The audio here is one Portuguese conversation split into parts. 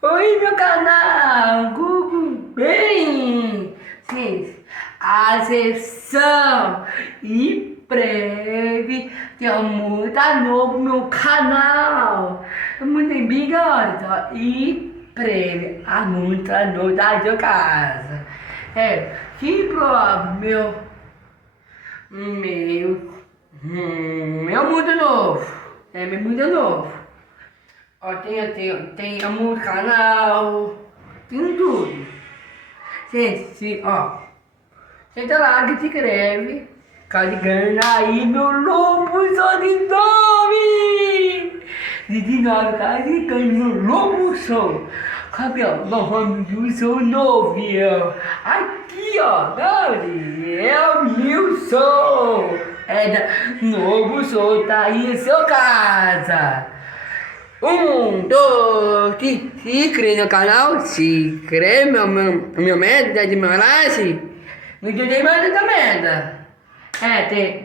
Oi, meu canal, Google bem? Gente, a sessão em breve tem muita novo no canal. Muito obrigado, ó. Em breve, há muita novidade de casa. Que prova, meu mundo novo. Meu mundo novo. Ó, tem um canal, tem tudo. Gente, senta lá que se inscreve, carregando aí no Lobo Show de 19, carregando no Lobo Show. Cabelo, do seu novo, ó. Aqui, ó, Gabriel Nilson. É da Novo Show, tá aí em sua casa. Se inscreve no canal, se inscreve meu meta de meu like, não tem mais da meta.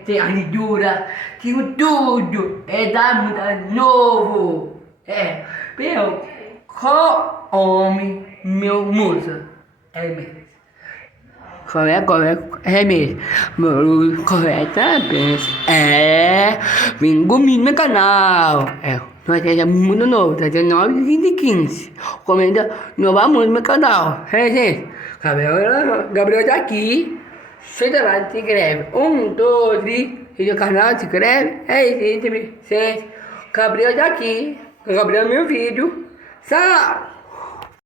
Tem a leitura, tem tudo, da muita novo. Meu, qual homem, meu musa, é mesmo. Correto, é mesmo. Correto, vem comigo no meu canal. Nós temos muito novo, tá 19, 20 e 15. Comenta nova muito no meu canal. Gente, Gabriel tá aqui. Senta lá, se inscreve. 1, 2, 3. Se no canal, se inscreve. Gente, Gabriel tá aqui. Gabriel meu vídeo. Tchau.